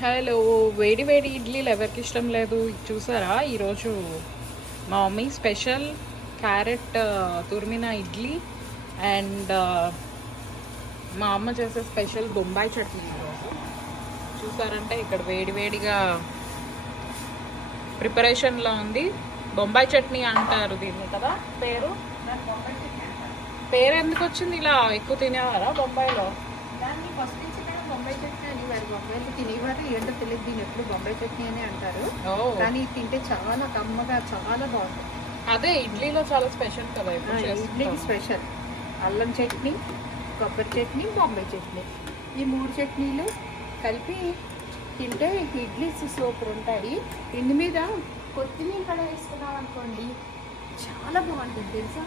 Hello, వేడి వేడి ఇడ్లీలు ఎవరికి ఇష్టం లేదు. చూసారా, ఈరోజు మా మమ్మీ స్పెషల్ క్యారెట్ తురిమిన ఇడ్లీ అండ్ మా అమ్మ చేసే స్పెషల్ బొంబాయి చట్నీ. ఈరోజు చూసారంటే ఇక్కడ వేడి వేడిగా ప్రిపరేషన్లో ఉంది. బొంబాయి చట్నీ అంటారు దీన్ని కదా పేరు. పేరు ఎందుకు వచ్చింది? ఇలా ఎక్కువ తినేవారా బొంబాయిలో? దాన్ని ఫస్ట్ నుంచి బొంబాయి చట్నీ అనేవారు. బొంబాయిలో తినేవారు, ఏంటో తెలియదు, దీన్ని ఎప్పుడు బొంబాయి చట్నీ అని అంటారు. కానీ తింటే చాలా కమ్మగా చాలా బాగుంటుంది. అదే ఇడ్లీలో చాలా స్పెషల్ కదా. ఇడ్లీకి స్పెషల్ అల్లం చట్నీ, కొబ్బరి చట్నీ, బొంబాయి చట్నీ, ఈ 3 చట్నీలు కలిపి తింటే ఇడ్లీ సూపర్ ఉంటాయి. ఇందు మీద కొత్తిమీర కూడా వేసుకున్నాం అనుకోండి, చాలా బాగుంటుంది తెలుసా.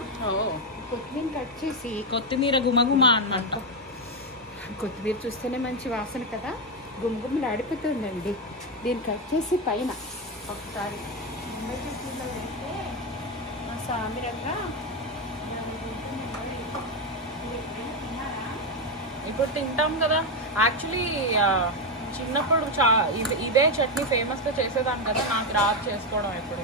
కొత్తిమీర కట్ చేసి, కొత్తిమీర గుమగుమ అన్నమాట. కొత్తిమీర చూస్తేనే మంచి వాసన కదా, గుమగుమలు ఆడిపోతుందండి. దీన్ని కట్ చేసి పైన ఒకసారి వేస్తే మా సామిరంగా ఇప్పుడు తింటాం కదా. యాక్చువల్లీ చిన్నప్పుడు ఇదే చట్నీ ఫేమస్గా చేసేదాన్ని కదా. నాకు రాదు చేసుకోవడం. ఎప్పుడు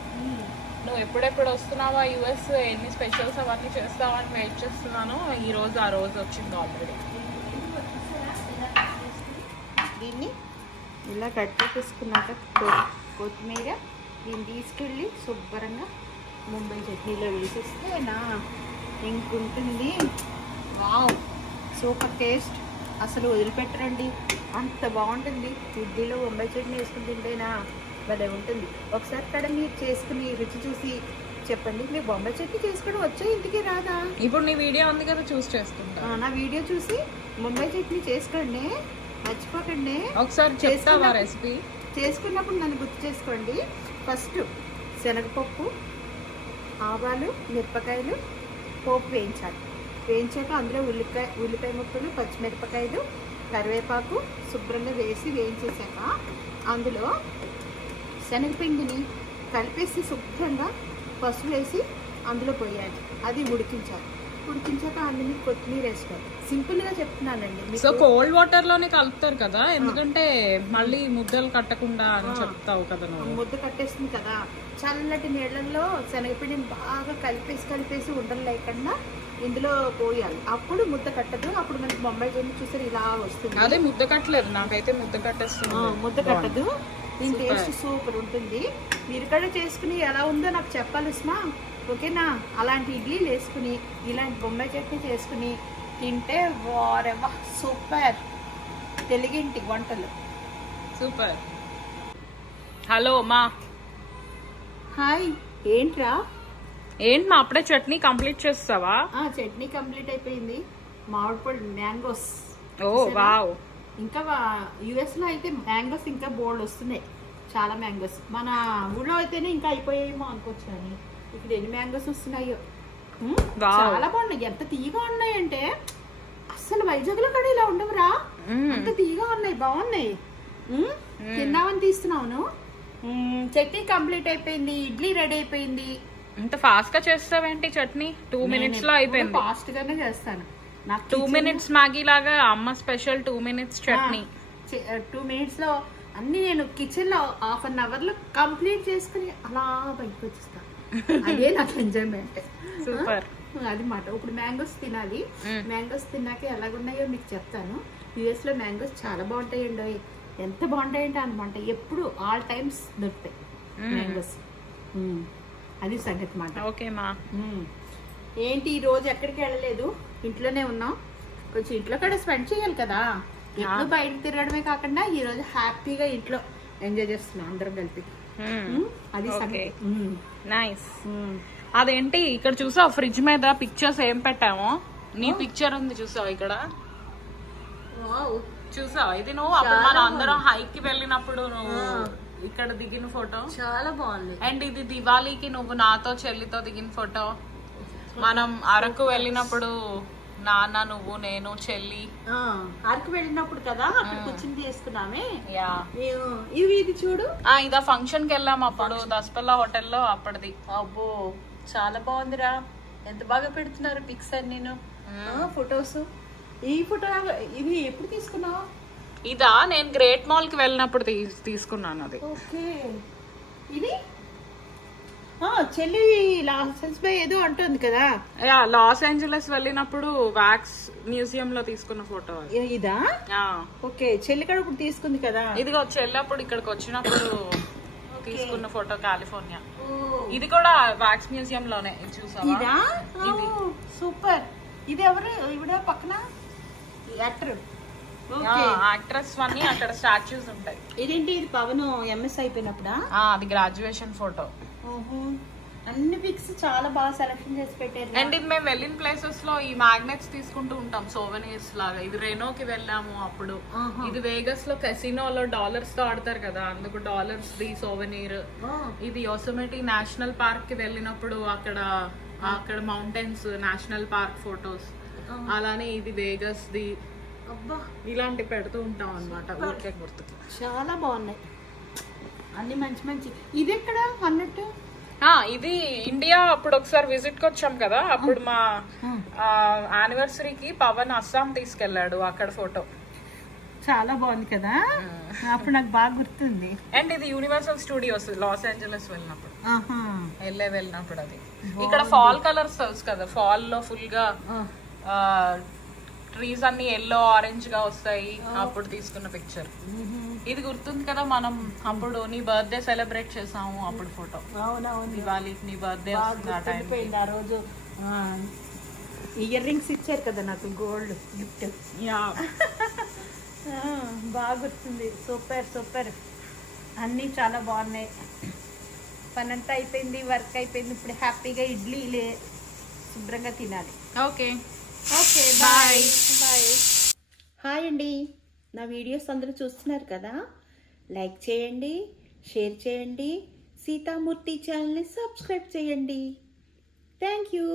నువ్వు ఎప్పుడెప్పుడు వస్తున్నావా యూఎస్, ఎన్ని స్పెషల్స్ అవన్నీ చేస్తావని వెయిట్ చేస్తున్నాను. ఈ రోజు ఆ రోజు వచ్చింది ఆల్రెడీ. దీన్ని ఇలా కట్ చేసుకున్నాక కొత్తిమీర దీన్ని తీసుకెళ్ళి శుభ్రంగా ముంబై చట్నీలో వేసేస్తే ఇంకుంటుంది. వావ్, సూపర్ టేస్ట్, అసలు వదిలిపెట్టరండి, అంత బాగుంటుంది. ఇడ్లీలో ముంబై చట్నీ వేసుకుని తింటేనా భలే ఉంటుంది. ఒకసారి కూడా మీరు చేసుకుని రుచి చూసి చెప్పండి. మీరు బొంబాయి చట్నీ చేసుకోవడం వచ్చా, ఇంటికి రాదా? ఇప్పుడు నీ వీడియో ఉంది కదా, చూసి చేసుకుంటా. నా వీడియో చూసి ముంబై చట్నీ చేసుకోండి, మర్చిపోకండి. ఒకసారి చేస్తావా రెసిపీ? చేసుకున్నప్పుడు నన్ను గుర్తు చేసుకోండి. ఫస్ట్ శనగపప్పు, ఆవాలు, మిరపకాయలు పోపు వేయించాలి. వేయించాక అందులో ఉల్లిపాయ ముక్కలు, పచ్చిమిరపకాయలు, కరివేపాకు శుభ్రంగా వేసి వేయించేసాక అందులో శనగపిండిని కలిపేసి శుభ్రంగా పసుపు వేసి అందులో పోయాలి. అది ఉడికించాలి. ఉడికించాక అందులో కొత్తిమీర వేసుకోవాలి. సింపుల్గా చెప్తున్నానండి. సో కోల్డ్ వాటర్ లోనే కలుపుతారు కదా, ఎందుకంటే మళ్ళీ ముద్దలు కట్టకుండా అని చెప్తావు కదా నువ్వు. ముద్ద కట్టేస్తుంది కదా, చల్లటి నీళ్ళల్లో శనగపిండిని బాగా కలిపేసి ఉండలు లేకుండా ఇందులో పోయాలి. అప్పుడు ముద్ద కట్టదు. అప్పుడు మనకి బొంబాయి చట్నీ చూసారు ఇలా వస్తుంది. అదే ముద్ద కట్టలేదు, నాకైతే ముద్ద కట్టేస్తుంది. ముద్ద కట్టదు. దీని టేస్ట్ సూపర్ ఉంటుంది. మీరు కూడా చేసుకుని ఎలా ఉందో నాకు చెప్పాలి ఉస్మా, ఓకేనా? అలాంటి ఇడ్లీలు వేసుకుని ఇలాంటి బొంబాయి చట్నీ చేసుకుని తింటే వారెవా సూపర్. తెలుగింటి వంటలు సూపర్. హలో మా, హాయ్. ఏంట్రా? ఏంటి మా, అప్పుడే చట్నీ కంప్లీట్ చేస్తావా? చట్నీ కంప్లీట్ అయిపోయింది. మామిడి పళ్ళు, మ్యాంగోస్. ఓ వావ్. ఇంకా యుఎస్ లో అయితే మ్యాంగోస్ ఇంకా బోల్డ్ వస్తున్నాయి, చాలా మ్యాంగోస్. మన ఊళ్ళో అయితేనే ఇంకా అయిపోయాయేమో అనుకోవచ్చు, కానీ ఇక్కడ ఎన్ని మ్యాంగోస్ వస్తున్నాయో. చాలా బాగున్నాయి. ఎంత తీయగా ఉన్నాయంటే అసలు వైజాగ్ లో కూడా ఇలా ఉండవురా, అంత తీయగా ఉన్నాయి, బాగున్నాయి. తిన్నామని తీస్తున్నావును. చట్నీ కంప్లీట్ అయిపోయింది, ఇడ్లీ రెడీ అయిపోయింది. ఇంత ఫాస్ట్ గా చేస్తావేంటి చట్నీ? 2 minutes లో అయిపోయింది. ఫాస్ట్ గానే చేస్తాను. నాకు 2 minutes మ్యాగీ లాగా అమ్మ స్పెషల్ 2 minutes చట్నీ. 2 minutes లో అన్ని నేను కిచెన్ లో 1/2 hour లో కంప్లీట్ చేసుకుని అలా బయటకు వచ్చేస్తాను. అదే నాకు ఎంజాయ్మెంట్. సూపర్. అది మాట. ఇప్పుడు మ్యాంగోస్ తినాలి. మ్యాంగోస్ తిన్నాక ఎలాగున్నాయో మీకు చెప్తాను. యుఎస్ లో మ్యాంగోస్ చాలా బాగుంటాయండి. ఎంత బాగుంటాయంటే అనమాట, ఎప్పుడు ఆల్ టైమ్స్ దొరుకుతాయి మ్యాంగోస్. అది సంగతి మాట. ఓకే మా. ఏంటి ఈ రోజు ఎక్కడికి వెళ్ళలేదు, ఇంట్లోనే ఉన్నాం. కొంచెం ఇంట్లో కూడా స్పెండ్ చేయాలి కదా, ఎప్పుడు బయటకు తిరగడమే కాకుండా ఈ రోజు హ్యాపీగా ఇంట్లో ఎంజాయ్ చేస్తున్నాం అందరం కలిపి. అది నైస్. అదేంటి ఇక్కడ చూసావు ఫ్రిడ్జ్ మీద పిక్చర్స్ ఏం పెట్టామో? నీ పిక్చర్ ఉంది చూసావు ఇక్కడ, చూసావు? ఇది నువ్వు అప్పుడు మనం అందరం హైక్ కి వెళ్ళినప్పుడు నువ్వు ఇక్కడ దిగిన ఫోటో, చాలా బాగుంది. అండ్ ఇది దివాళీకి నువ్వు నాతో చెల్లితో దిగిన ఫోటో. మనం అరకు వెళ్ళినప్పుడు నాన్న, నువ్వు, నేను, చెల్లి అరకు వెళ్ళినప్పుడు కదా అక్కడ కూర్చుని తీసుకున్నామే. ఇది చూడు, ఇదా ఫంక్షన్ కి వెళ్ళాం అప్పుడు దస్పల్లా హోటల్లో అప్పటిది. అబ్బో చాలా బాగుందిరా, ఎంత బాగా పెడుతున్నారు పిక్స్ అన్ని ఫొటోస్. ఈ ఫోటో ఇది ఎప్పుడు తీసుకున్నావు? ఇదా నేను గ్రేట్ మాల్ కి వెళ్ళినప్పుడు తీసుకున్నాను అది. ఓకే ఇది చెల్లి లాసెన్స్ బై ఏదో అంటుంది కదా. యా లాస్ ఏంజలస్ వెళ్ళినప్పుడు వాక్స్ మ్యూజియం లో తీసుకున్న ఫోటో ఇదా. ఓకే చెల్లి కూడా ఇప్పుడు తీసుకుంది కదా. ఇదిగో చెల్లి అప్పుడు ఇక్కడికి వచ్చినప్పుడు తీసుకున్న ఫోటో కాలిఫోర్నియా. ఇది కూడా వాక్స్ మ్యూజియం లోనే చూసావా. ఇదా సూపర్. ఇది ఎవరు ఇవిడ పక్కన యాక్టర్ యాక్ట్రెస్ అన్ని అక్కడ స్టాచ్యూస్ ఉంటాయి. ఇదేంటి ఇది పవన్ ఎంఎస్ అయిపోయినప్పుడా. అది గ్రాడ్యుయేషన్ ఫోటో. అన్ని పిక్స్ చాలా బాగా సెలెక్షన్ చేసి పెట్టారు. అండ్ ఇది మేము వెళ్ళిన ప్లేసెస్ లో ఈ మ్యాగ్నెట్స్ తీసుకుంటూ ఉంటాం సోవెనీర్స్ లాగా. ఇది రెనోకి వెళ్ళాము అప్పుడు. ఇది వేగస్ లో కెసినోలో డాలర్స్ తో ఆడతారు కదా, అందుకు డాలర్స్ ది సోవెనీర్. ఇది యోసెమిటీ నేషనల్ పార్క్ కి వెళ్ళినప్పుడు అక్కడ మౌంటైన్స్ నేషనల్ పార్క్ ఫోటోస్. అలానే ఇది వేగస్ ది. అబ్బా ఇలాంటి పెడుతూ ఉంటాం అనమాట ఊరికే గుర్తుకు. చాలా బాగున్నాయి అన్ని మంచి మంచి. ఇది ఎక్కడ అన్నట్టు. ఇది ఇండియా అప్పుడు ఒకసారి విజిట్ కి వచ్చాం కదా, అప్పుడు మా యానివర్సరీకి పవన్ అస్సాం తీసుకెళ్లాడు. అక్కడ ఫోటో చాలా బాగుంది కదా, అప్పుడు నాకు బాగా గుర్తుంది. అండ్ ఇది యూనివర్సల్ స్టూడియోస్ లాస్ ఏంజలస్ వెళ్ళినప్పుడు అది. ఇక్కడ ఫాల్ కలర్స్ తెలుసు కదా, ఫాల్ లో ఫుల్ గా ట్రీస్ అన్ని ఎల్లో ఆరెంజ్ గా వస్తాయి. అప్పుడు తీసుకున్న పిక్చర్ ఇది గుర్తుంది కదా. మనం అప్పుడు నీ బర్త్డే సెలబ్రేట్ చేసాము అప్పుడు ఫోటో. అవునవును దివాళీకి నీ బర్త్డే వస్తుంది. ఆ రోజు ఇయర్ రింగ్స్ ఇచ్చారు కదా నాకు, గోల్డ్ గిఫ్ట్. బాగా గుర్తుంది. Super super. అన్నీ చాలా బాగున్నాయి. పని అంతా అయిపోయింది, వర్క్ అయిపోయింది. ఇప్పుడు హ్యాపీగా ఇడ్లీలే శుభ్రంగా తినాలి. Okay okay bye bye. Hi అండి, నా వీడియోస్ అందరూ చూస్తున్నారు కదా, లైక్ చేయండి, షేర్ చేయండి, సీతామూర్తి ఛానల్ని సబ్స్క్రైబ్ చేయండి. Thank you.